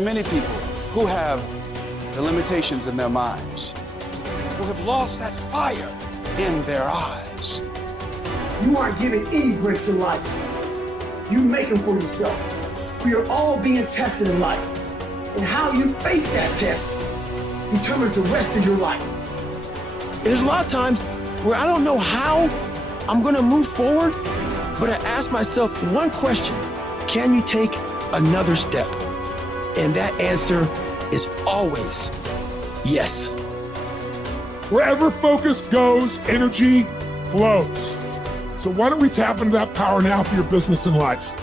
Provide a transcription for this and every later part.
are many people who have the limitations in their minds, who have lost that fire in their eyes. You aren't given any breaks in life. You make them for yourself. We are all being tested in life. And how you face that test determines the rest of your life. There's a lot of times where I don't know how I'm gonna move forward, but I ask myself one question: can you take another step? And that answer is always yes. Wherever focus goes, energy flows. So why don't we tap into that power now for your business and life?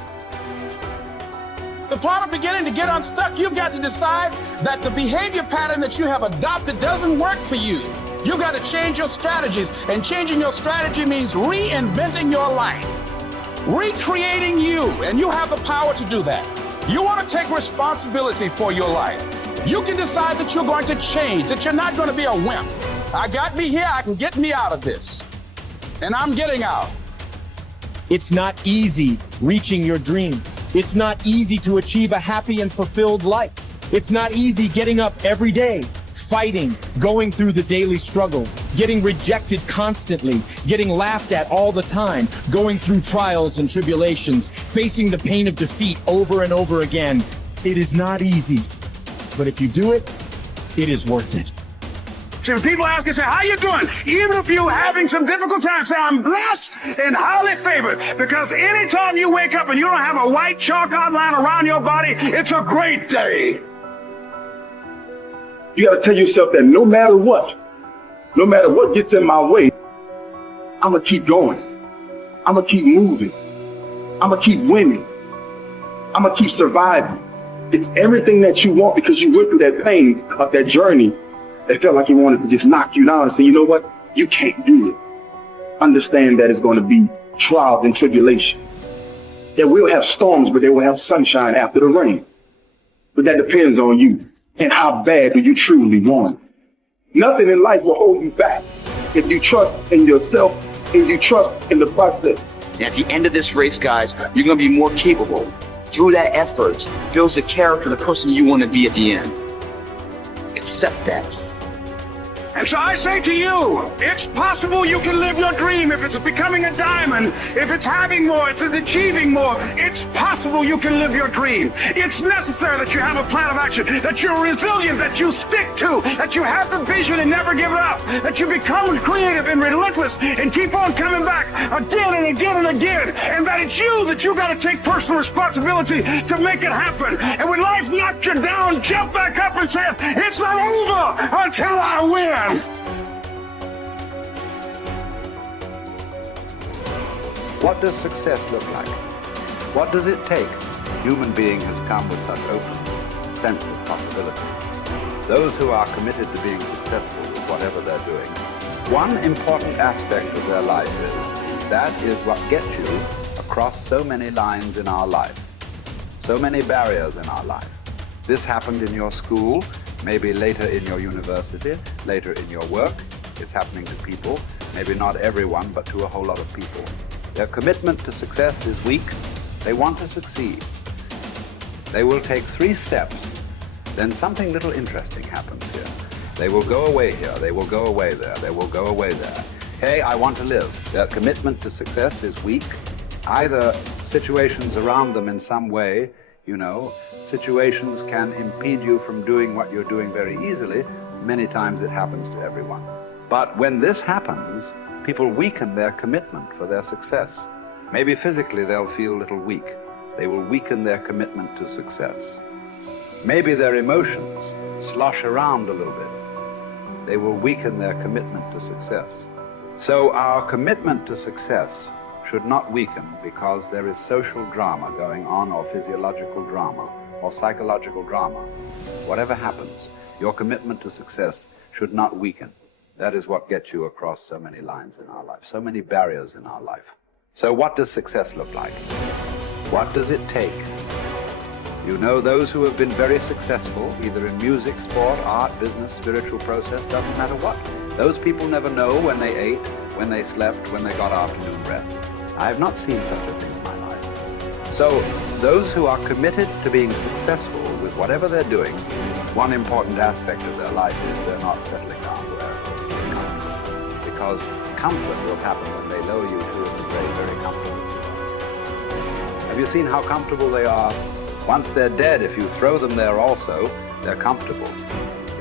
The part of beginning to get unstuck, you've got to decide that the behavior pattern that you have adopted doesn't work for you. You've got to change your strategies, and changing your strategy means reinventing your life, recreating you, and you have the power to do that. You want to take responsibility for your life. You can decide that you're going to change, that you're not going to be a wimp. I got me here, I can get me out of this, and I'm getting out. It's not easy reaching your dreams. It's not easy to achieve a happy and fulfilled life. It's not easy getting up every day, fighting, going through the daily struggles, getting rejected constantly, getting laughed at all the time, going through trials and tribulations, facing the pain of defeat over and over again. It is not easy, but if you do it, it is worth it. See, when people ask you, say, how you doing? Even if you're having some difficult times, say, I'm blessed and highly favored. Because anytime you wake up and you don't have a white chalk outline around your body, it's a great day. You got to tell yourself that no matter what gets in my way, I'm going to keep going. I'm going to keep moving. I'm going to keep winning. I'm going to keep surviving. It's everything that you want, because you went through that pain of that journey. It felt like he wanted to just knock you down and say, you know what? You can't do it. Understand that it's going to be trials and tribulation. That we'll have storms, but they will have sunshine after the rain. But that depends on you and how bad do you truly want it. Nothing in life will hold you back if you trust in yourself and you trust in the process. And at the end of this race, guys, you're going to be more capable. Through that effort, builds the character of the person you want to be at the end. Accept that. And so I say to you, it's possible you can live your dream. If it's becoming a diamond, if it's having more, it's achieving more, it's possible you can live your dream. It's necessary that you have a plan of action, that you're resilient, that you stick to, that you have the vision and never give it up, that you become creative and relentless and keep on coming back again and again and again, and that it's you got to take personal responsibility to make it happen. And when life knocks you down, jump back up and say, it's not over until I win. What does success look like? What does it take? A human being has come with such open sense of possibilities. Those who are committed to being successful with whatever they're doing, one important aspect of their life that is what gets you across so many lines in our life, so many barriers in our life. This happened in your school, maybe later in your university, later in your work. It's happening to people, maybe not everyone, but to a whole lot of people. Their commitment to success is weak. They want to succeed. They will take 3 steps, then something little interesting happens here. They will go away here, they will go away there, they will go away there. Hey, I want to live. Their commitment to success is weak. Either situations around them in some way, situations can impede you from doing what you're doing very easily. Many times it happens to everyone. But when this happens, people weaken their commitment for their success. Maybe physically they'll feel a little weak. They will weaken their commitment to success. Maybe their emotions slosh around a little bit. They will weaken their commitment to success. So our commitment to success should not weaken because there is social drama going on, or physiological drama, or psychological drama. Whatever happens, your commitment to success should not weaken. That is what gets you across so many lines in our life, so many barriers in our life. So what does success look like? What does it take? Those who have been very successful, either in music, sport, art, business, spiritual process, doesn't matter what. Those people never know when they ate, when they slept, when they got afternoon rest. I have not seen such a thing in my life. So those who are committed to being successful with whatever they're doing, one important aspect of their life is they're not settling down where it's very comfortable. Because comfort will happen when they lower you to a very, very comfortable. Have you seen how comfortable they are? Once they're dead, if you throw them there also, they're comfortable.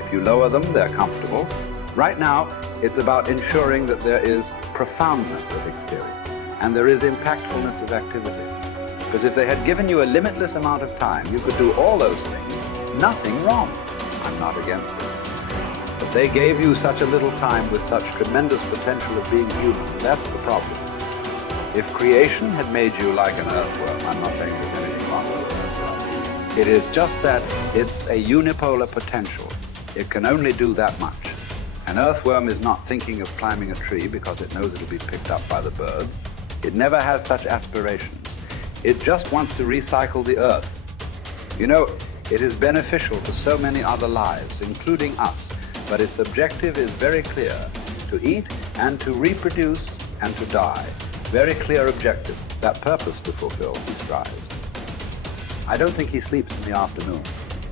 If you lower them, they're comfortable. Right now, it's about ensuring that there is profoundness of experience and there is impactfulness of activity. Because if they had given you a limitless amount of time, you could do all those things, nothing wrong. I'm not against it. But they gave you such a little time with such tremendous potential of being human. That's the problem. If creation had made you like an earthworm, I'm not saying there's anything wrong with it. It is just that it's a unipolar potential. It can only do that much. An earthworm is not thinking of climbing a tree because it knows it'll be picked up by the birds. It never has such aspirations. It just wants to recycle the earth. You know, it is beneficial to so many other lives, including us, but its objective is very clear: to eat and to reproduce and to die. Very clear objective. That purpose to fulfill, he strives. I don't think he sleeps in the afternoon.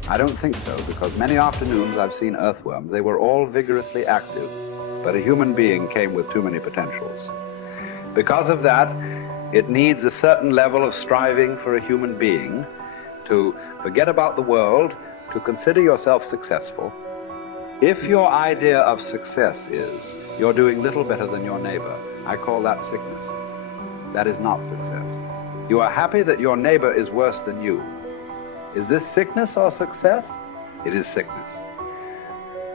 I don't think so, because many afternoons I've seen earthworms. They were all vigorously active, but a human being came with too many potentials. Because of that, it needs a certain level of striving for a human being to forget about the world, to consider yourself successful. If your idea of success is you're doing little better than your neighbor, I call that sickness. That is not success. You are happy that your neighbor is worse than you. Is this sickness or success? It is sickness.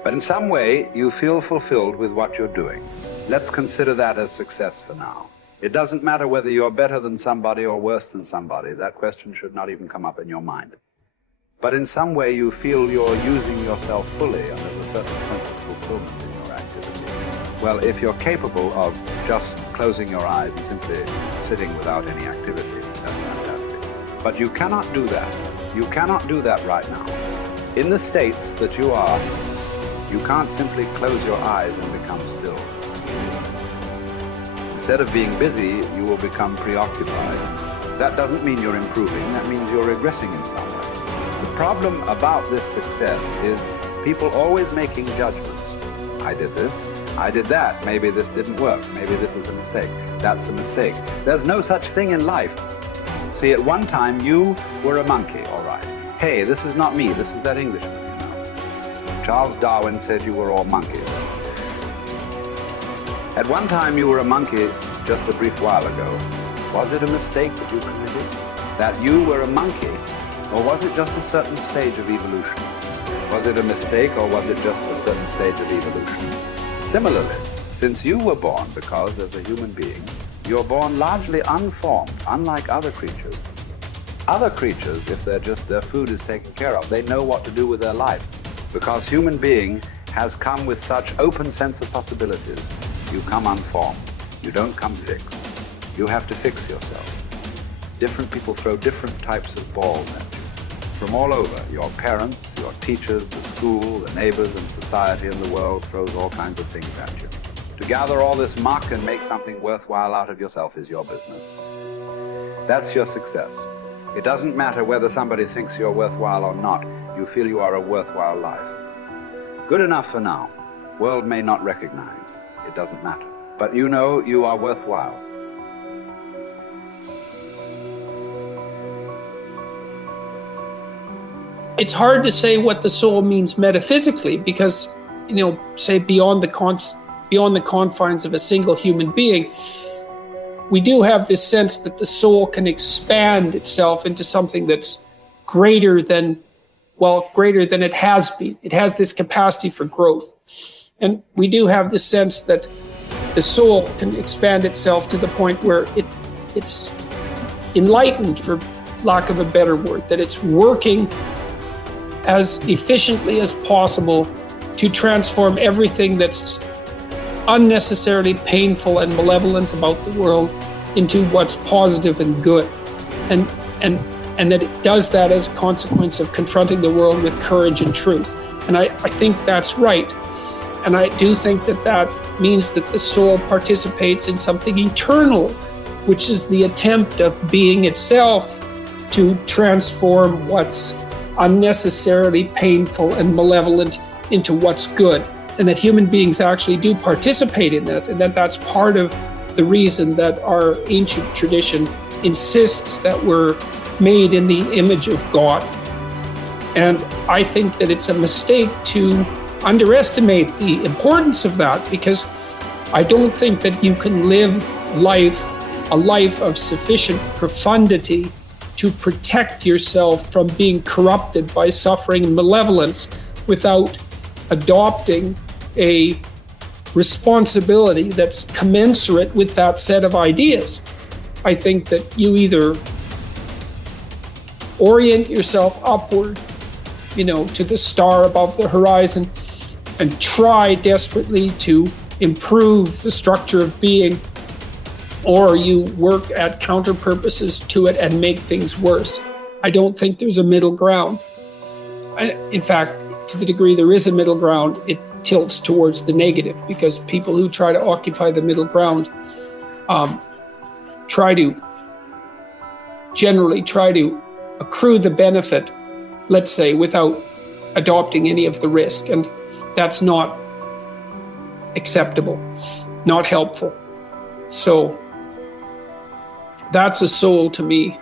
But in some way, you feel fulfilled with what you're doing. Let's consider that as success for now. It doesn't matter whether you're better than somebody or worse than somebody. That question should not even come up in your mind. But in some way, you feel you're using yourself fully, and there's a certain sense of fulfillment in your activity. Well, if you're capable of just closing your eyes and simply sitting without any activity, that's fantastic. But you cannot do that. You cannot do that right now. In the states that you are, you can't simply close your eyes and become still. Instead of being busy, you will become preoccupied. That doesn't mean you're improving, that means you're regressing in some way. The problem about this success is people always making judgments. I did this, I did that, maybe this didn't work, maybe this is a mistake, that's a mistake. There's no such thing in life. See, at one time you were a monkey, all right. Hey, this is not me, this is that Englishman, you know. Charles Darwin said you were all monkeys. At one time you were a monkey just a brief while ago. Was it a mistake that you committed? That you were a monkey? Or was it just a certain stage of evolution? Was it a mistake or was it just a certain stage of evolution? Similarly, since you were born, because as a human being, you're born largely unformed, unlike other creatures. Other creatures, if their food is taken care of, they know what to do with their life. Because human being has come with such open sense of possibilities. You come unformed. You don't come fixed. You have to fix yourself. Different people throw different types of balls at you. From all over, your parents, your teachers, the school, the neighbors, and society and the world throws all kinds of things at you. To gather all this muck and make something worthwhile out of yourself is your business. That's your success. It doesn't matter whether somebody thinks you're worthwhile or not. You feel you are a worthwhile life. Good enough for now. World may not recognize. It doesn't matter. But you know you are worthwhile. It's hard to say what the soul means metaphysically because, say beyond the confines of a single human being, we do have this sense that the soul can expand itself into something that's greater than it has been. It has this capacity for growth. And we do have this sense that the soul can expand itself to the point where it's enlightened, for lack of a better word, that it's working as efficiently as possible to transform everything that's unnecessarily painful and malevolent about the world into what's positive and good. And that it does that as a consequence of confronting the world with courage and truth. And I think that's right. And I do think that means that the soul participates in something eternal, which is the attempt of being itself to transform what's unnecessarily painful and malevolent into what's good, and that human beings actually do participate in that, and that that's part of the reason that our ancient tradition insists that we're made in the image of God. And I think that it's a mistake to underestimate the importance of that, because I don't think that you can live a life of sufficient profundity to protect yourself from being corrupted by suffering and malevolence without adopting a responsibility that's commensurate with that set of ideas. I think that you either orient yourself upward, to the star above the horizon, and try desperately to improve the structure of being, or you work at counter purposes to it and make things worse. I don't think there's a middle ground. In fact, to the degree there is a middle ground, it tilts towards the negative, because people who try to occupy the middle ground generally try to accrue the benefit, let's say, without adopting any of the risk. And that's not acceptable, not helpful. So that's a soul to me.